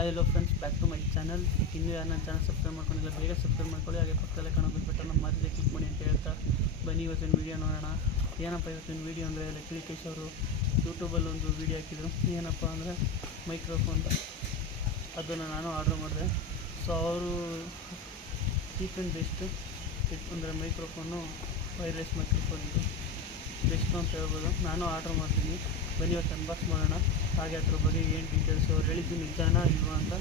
Hi hello friends, back to my channel. ಇನ್ನೂ ಯಾರು ನನ್ನ ಚಾನಲ್ ಸಬ್ಸ್ಕ್ರೈಬ್ ಮಾಡ್ಕೊಂಡಿಲ್ಲ, ಬೇಗ ಸಬ್ಸ್ಕ್ರೈಬ್ ಮಾಡ್ಕೊಳ್ಳಿ. ಹಾಗೆ ಪಕ್ಕದಲ್ಲೇ ಕಾಣೋ ಬೆಲ್ ಬಟನ್ ಮಾತಿದೆ ಕ್ಲಿಕ್ ಮಾಡಿ ಅಂತ ಹೇಳ್ತಾ ಬನ್ನಿ ಇವತ್ತಿನ ವೀಡಿಯೋ ನೋಡೋಣ. ಏನಪ್ಪ ಇವತ್ತಿನ ವೀಡಿಯೋ ಅಂದರೆ, ಲಕ್ಷ್ಮೀಕೇಶ್ ಅವರು ಯೂಟ್ಯೂಬಲ್ಲಿ ಒಂದು ವೀಡಿಯೋ ಹಾಕಿದರು. ಏನಪ್ಪ ಅಂದರೆ ಮೈಕ್ರೋಫೋನ್, ಅದನ್ನು ನಾನು ಆರ್ಡ್ರ್ ಮಾಡಿದೆ. ಸೊ ಅವರು ಚೀಪ್ ಆ್ಯಂಡ್ ಬೆಸ್ಟ್ ಅಂದರೆ ಮೈಕ್ರೋಫೋನು, ವೈರ್ಲೆಸ್ ಮೈಕ್ರೋಫೋನ್ ಇದು ಬೆಸ್ಟ್ ಅಂತ ಹೇಳ್ಬೋದು. ನಾನು ಆರ್ಡ್ರ್ ಮಾಡ್ತೀನಿ, ಬನ್ನಿ ಇವತ್ತು ಅನ್ಬಾಕ್ಸ್ ಮಾಡೋಣ. ಹಾಗೆ ಅದ್ರ ಬಗ್ಗೆ ಏನು ಡೀಟೇಲ್ಸ್ ಅವ್ರು ಹೇಳಿದ್ದು ನಿಜಾನಾ ಇಲ್ವಾ ಅಂತ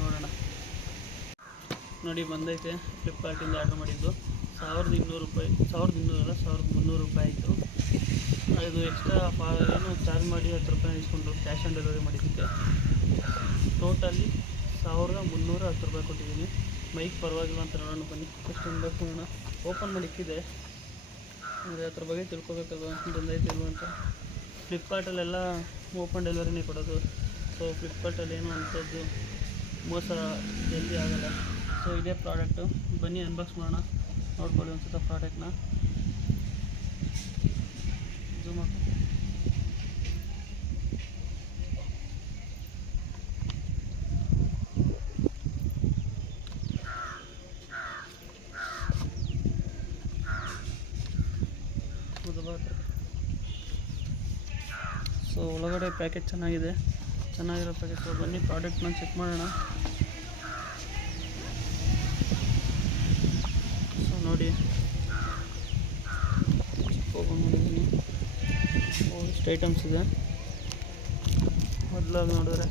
ನೋಡೋಣ. ನೋಡಿ, ಬಂದೈತೆ. ಫ್ಲಿಪ್ಕಾರ್ಟಿಂದ ಆರ್ಡ್ರ್ ಮಾಡಿದ್ದು ₹1200, ₹1300 ಆಯಿತು. ಅದು ಎಕ್ಸ್ಟ್ರಾ ಏನು ಚಾರ್ಜ್ ಮಾಡಿ ₹10 ಇಸ್ಕೊಂಡ್ರು ಕ್ಯಾಶ್ ಆನ್ ಡೆಲಿವರಿ ಮಾಡಿದ್ದಕ್ಕೆ. ಟೋಟಲಿ ₹1310 ಕೊಟ್ಟಿದ್ದೀನಿ. ಮೈಕ್ ಪರವಾಗಿಲ್ಲ ಅಂತ ನೋಡೋಣ, ಬನ್ನಿ ಫಸ್ಟ್ ಅನ್ಬಾಕ್ಸ್ ಮಾಡೋಣ. ಓಪನ್ ಮಾಡಿಕ್ಕಿದೆ ಅಂದರೆ ಅದ್ರ ಬಗ್ಗೆ ತಿಳ್ಕೊಬೇಕಲ್ವ ಬಂದೈತೆ ಇಲ್ವ ಅಂತ. ಫ್ಲಿಪ್ಕಾರ್ಟಲ್ಲೆಲ್ಲ ಓಪನ್ ಡೆಲಿವರಿನೇ ಕೊಡೋದು. ಸೊ ಫ್ಲಿಪ್ಕಾರ್ಟಲ್ಲಿ ಏನು ಅಂಥದ್ದು ಮೋಸ ಜಲ್ದಿ ಆಗೋಲ್ಲ. ಸೊ ಇದೇ ಪ್ರಾಡಕ್ಟು, ಬನ್ನಿ ಅನ್ಬಾಕ್ಸ್ ಮಾಡೋಣ. ನೋಡ್ಕೊಳ್ಳಿ ಒಂದು ಸತ ಪ್ರಾಡಕ್ಟ್ನ. ಝೂಮ್ ಹಾಕಿ. ಸೊ ಒಳಗಡೆ ಪ್ಯಾಕೇಜ್ ಚೆನ್ನಾಗಿರೋ ಪ್ಯಾಕೇಜ್. ಸೊ ಬನ್ನಿ ಪ್ರಾಡಕ್ಟ್ನ ಚೆಕ್ ಮಾಡೋಣ. ಸೊ ನೋಡಿ, ಓಪನ್ ಮಾಡಿದ್ದೀನಿ. ಇಷ್ಟು ಐಟಮ್ಸ್ ಇದೆ. ಮೊದಲಾಗಿ ನೋಡಿದ್ರೆ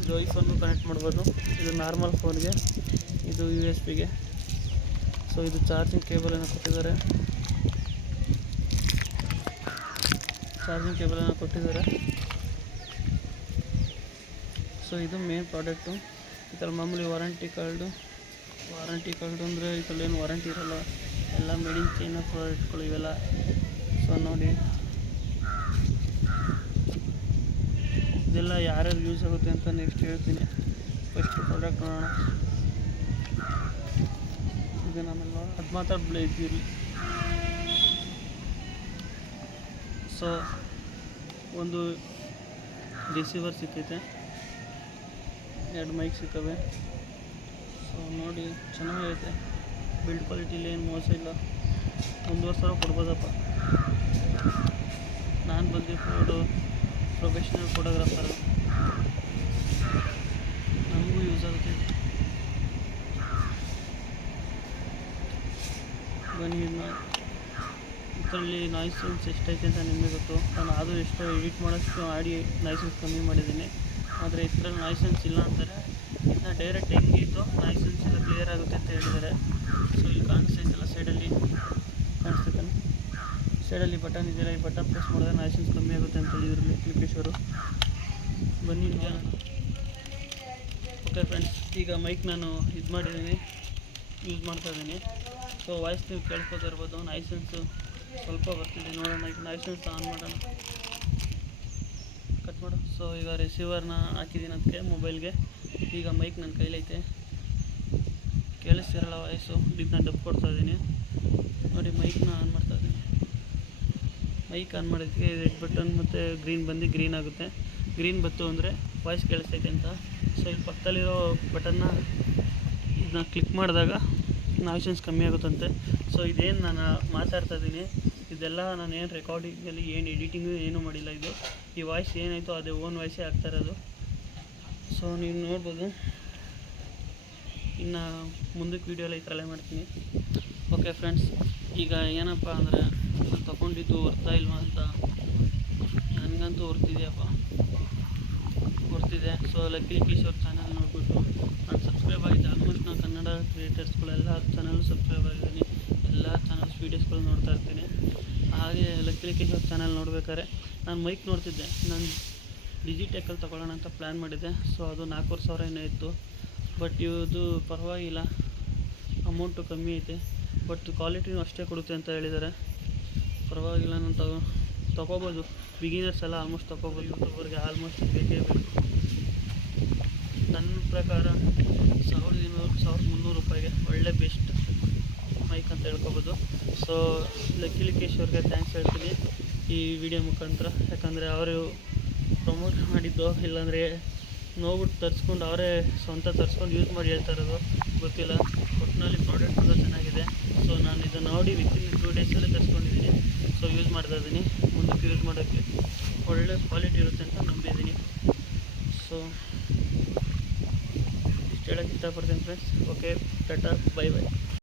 ಇದು ಐಫೋನ್ನು ಕನೆಕ್ಟ್ ಮಾಡ್ಬೋದು. ಇದು ನಾರ್ಮಲ್ ಫೋನ್ಗೆ, ಇದು USB-ಗೆ. ಸೊ ಇದು ಚಾರ್ಜಿಂಗ್ ಕೇಬಲನ್ನು ಕೊಟ್ಟಿದ್ದಾರೆ. ಸೊ ಇದು ಮೇನ್ ಪ್ರಾಡಕ್ಟು. ಇದರಲ್ಲಿ ಮಾಮೂಲಿ ವಾರಂಟಿ ಕಾರ್ಡು ಅಂದರೆ ಇದರಲ್ಲೇನು ವಾರಂಟಿ ಇರೋಲ್ಲ, ಎಲ್ಲ ಮೇಡಿನ್ ಚೈನಾ ಪ್ರಾಡಕ್ಟ್ಗಳು ಇವೆಲ್ಲ. ಸೊ ನೋಡಿ, ಇದೆಲ್ಲ ಯಾರ್ಯಾರು ಯೂಸ್ ಆಗುತ್ತೆ ಅಂತ ನೆಕ್ಸ್ಟ್ ಹೇಳ್ತೀನಿ. ಫಸ್ಟ್ ಪ್ರಾಡಕ್ಟ್ ನೋಡೋಣ. ಇದು ಆಮೇಲೆ ನೋಡೋಣ, ಅದು ಮಾತ್ರ ಬ್ಲೇಜ್ ಇರಲಿ. ಸೊ ಒಂದು ರಿಸೀವರ್ ಸಿಕ್ಕೈತೆ, 2 ಮೈಕ್ ಸಿಕ್ಕವೆ. ಸೊ ನೋಡಿ, ಚೆನ್ನಾಗೈತೆ. ಬಿಲ್ಡ್ ಕ್ವಾಲಿಟಿಲಿ ಏನು ಮೋಸ ಇಲ್ಲ. 1,500 ಕೊಡ್ಬೋದಪ್ಪ. ನಾನು ಬಂದು ಪ್ರೊಫೆಷ್ನಲ್ ಫೋಟೋಗ್ರಾಫರು, ನಮಗೂ ಯೂಸ್ ಆಗುತ್ತೆ. ಬನ್ನಿ, ಇದರಲ್ಲಿ ನಾಯ್ಸ್ ಎಷ್ಟೈತೆ ಅಂತ ನಿಮಗೆ ಗೊತ್ತು. ನಾನು ಅದು ಎಷ್ಟೋ ಎಡಿಟ್ ಮಾಡೋಷ್ಟು ನಾಯ್ಸೆನ್ಸ್ ಕಮ್ಮಿ ಮಾಡಿದ್ದೀನಿ. ಆದರೆ ಇದರಲ್ಲಿ ನಾಯ್ಸೆನ್ಸ್ ಇಲ್ಲ ಅಂತಾರೆ. ಇದನ್ನ ಡೈರೆಕ್ಟ್ ಹೆಂಗಿತ್ತು ನಾಯ್ಸೆನ್ಸ್ ಎಲ್ಲ ಕ್ಲಿಯರ್ ಆಗುತ್ತೆ ಅಂತ ಹೇಳಿದ್ದಾರೆ. ಸೊ ಇಲ್ಲಿ ಕಾಣಿಸ್ತೈತಲ್ಲ, ಸೈಡಲ್ಲಿ ಬಟನ್ ಇದೆಯಲ್ಲ, ಈ ಬಟನ್ ಪ್ರೆಸ್ ಮಾಡಿದ್ರೆ ನಾಯ್ಸೆನ್ಸ್ ಕಮ್ಮಿ ಆಗುತ್ತೆ ಅಂತ ಹೇಳಿದ್ರು ಲಕ್ಷ್ಮೀಕೇಶ್. ಬನ್ನಿ ನಿಜ. ಓಕೆ ಫ್ರೆಂಡ್ಸ್, ಈಗ ಮೈಕ್ ನಾನು ಯೂಸ್ ಮಾಡ್ತಾಯಿದ್ದೀನಿ. ಸೊ ವಾಯ್ಸ್ ನೀವು ಕೇಳ್ಕೊತಾ ಇರ್ಬೋದು. ನಾಯ್ಸೆನ್ಸು ಸ್ವಲ್ಪ ಬರ್ತಿದೆ, ನೋಡೋಣ. ಈಗ ನಾಯ್ಸೆನ್ಸ್ ಆನ್ ಮಾಡೋಣ, ಕಟ್ ಮಾಡು. ಸೊ ಈಗ ರಿಸೀವರ್ನ ಹಾಕಿದ್ದೀನಿ ಅದಕ್ಕೆ, ಮೊಬೈಲ್ಗೆ. ಈಗ ಮೈಕ್ ನನ್ನ ಕೈಲೈತೆ, ಕೇಳಿಸ್ತಿರಲ್ಲ ವಾಯ್ಸು. ಇದನ್ನ ಡಬ್ ಕೊಡ್ತಾಯಿದ್ದೀನಿ. ನೋಡಿ, ಮೈಕ್ನ ಆನ್ ಮಾಡ್ತಾಯಿದ್ದೀನಿ. ಮೈಕ್ ಆನ್ ಮಾಡೋದಕ್ಕೆ ರೆಡ್ ಬಟನ್ ಮತ್ತು ಗ್ರೀನ್ ಆಗುತ್ತೆ. ಗ್ರೀನ್ ಬತ್ತು ಅಂದರೆ ವಾಯ್ಸ್ ಕೇಳಿಸ್ತೈತೆ ಅಂತ. ಸೊ ಇಲ್ಲಿ ಪಕ್ಕದಲ್ಲಿರೋ ಇದನ್ನ ಕ್ಲಿಕ್ ಮಾಡಿದಾಗ ನಾಯ್ಸೆನ್ಸ್ ಕಮ್ಮಿ ಆಗುತ್ತಂತೆ. ಸೊ ಇದೇನು ನಾನು ಮಾತಾಡ್ತಾಯಿದ್ದೀನಿ, ಇದೆಲ್ಲ ನಾನು ಏನು ರೆಕಾರ್ಡಿಂಗಲ್ಲಿ ಏನು ಎಡಿಟಿಂಗು ಏನೂ ಮಾಡಿಲ್ಲ. ಈ ವಾಯ್ಸ್ ಏನಾಯಿತು ಅದೇ ಓನ್ ವಾಯ್ಸೇ ಆಗ್ತಾ ಇರೋದು. ಸೊ ನೀವು ನೋಡ್ಬೋದು. ಇನ್ನು ಮುಂದಕ್ಕೆ ವೀಡಿಯೋಲ್ಲ ಈ ಥರಲ್ಲೇ ಮಾಡ್ತೀನಿ. ಓಕೆ ಫ್ರೆಂಡ್ಸ್, ಈಗ ಏನಪ್ಪ ಅಂದರೆ ತೊಗೊಂಡಿದ್ದು ಹೊರ್ತಾ ಇಲ್ವಾ ಅಂತ ನನಗಂತೂ ಹೊರ್ತಿದೆ. ಸೊ ಲಕ್ಷ್ಮೀಕೇಶ್ ಅವ್ರ ಚಾನಲ್ ನೋಡಿಬಿಟ್ಟು ನಾನು ಸಬ್ಸ್ಕ್ರೈಬ್ ಆಗಿದ್ದೆ. ಆಲ್ಮೋಸ್ಟ್ ನಾನು ಕನ್ನಡ ಕ್ರಿಯೇಟರ್ಸ್ಗಳೆಲ್ಲ ಚಾನಲ್ಲು ಸಬ್ಸ್ಕ್ರೈಬ್ ಆಗಿದ್ದೀನಿ. ಎಲ್ಲ ಚಾನಲ್ಸ್ ವೀಡಿಯೋಸ್ಗಳು ನೋಡ್ತಾ ಇರ್ತೀನಿ. ಹಾಗೆ ಲಕ್ಷ್ಮೀಕೇಶ್ ಅವ್ರ ಚಾನಲ್ ನೋಡ್ಬೇಕಾದ್ರೆ ನಾನು ಮೈಕ್ ನೋಡ್ತಿದ್ದೆ. ನಾನು ಡಿಜಿಟೆಕಲ್ಲಿ ತೊಗೊಳ್ಳೋಣ ಅಂತ ಪ್ಲ್ಯಾನ್ ಮಾಡಿದ್ದೆ. ಸೊ ಅದು 4,500 ಏನೋ ಇತ್ತು. ಬಟ್ ಇದು ಪರವಾಗಿಲ್ಲ, ಅಮೌಂಟು ಕಮ್ಮಿ ಐತೆ. ಬಟ್ ಕ್ವಾಲಿಟಿನೂ ಅಷ್ಟೇ ಕೊಡುತ್ತೆ ಅಂತ ಹೇಳಿದ್ದಾರೆ. ಪರವಾಗಿಲ್ಲ, ನಾನು ತೊಗೋಬೋದು. ಬಿಗಿನರ್ಸ್ ಎಲ್ಲ ಆಲ್ಮೋಸ್ಟ್ ತೊಗೋಬೋದು. ಯೂಟ್ಯೂಬರ್ಗೆ ಆಲ್ಮೋಸ್ಟ್ ಬೇಕೇ ಬೇಕು. ನನ್ನ ಪ್ರಕಾರ ₹1,200-1,300 ಒಳ್ಳೆ ಬೆಸ್ಟ್ ಮೈಕ್ ಅಂತ ಹೇಳ್ಕೊಬೋದು. ಸೊ ಲಕ್ಷ್ಮೀಕೇಶ್ ಅವ್ರಿಗೆ ಥ್ಯಾಂಕ್ಸ್ ಹೇಳ್ತೀನಿ ಈ ವಿಡಿಯೋ ಮುಖಾಂತರ. ಯಾಕಂದರೆ ಅವರು ಪ್ರಮೋಟ್ ಮಾಡಿದ್ದು, ಇಲ್ಲಾಂದರೆ ನೋಡ್ಬಿಟ್ಟು ತರಿಸ್ಕೊಂಡು ಅವರೇ ಸ್ವಂತ ತರಿಸ್ಕೊಂಡು ಯೂಸ್ ಮಾಡಿ ಹೇಳ್ತಾ ಇರೋದು, ಗೊತ್ತಿಲ್ಲ. ಒಟ್ಟಿನಲ್ಲಿ ಪ್ರಾಡಕ್ಟ್ ಕೂಡ ಚೆನ್ನಾಗಿದೆ. ಸೊ ನಾನು ಇದನ್ನು ನೋಡಿ ವಿತಿನ್ 2 ಡೇಸಲ್ಲೇ ತರಿಸ್ಕೊಂಡಿದ್ದೀನಿ. ಸೊ ಯೂಸ್ ಮಾಡ್ತಾ ಇದ್ದೀನಿ, ಮುಂದಕ್ಕೆ ಯೂಸ್ ಮಾಡೋಕ್ಕೆ ಒಳ್ಳೆ ಕ್ವಾಲಿಟಿ ಇರುತ್ತೆ ಅಂತ ನಂಬಿದ್ದೀನಿ. ಸೊ ಇಷ್ಟು ಹೇಳೋಕ್ಕೆ ಇಷ್ಟಪಡ್ತೀನಿ friends. Okay, Tata, bye bye.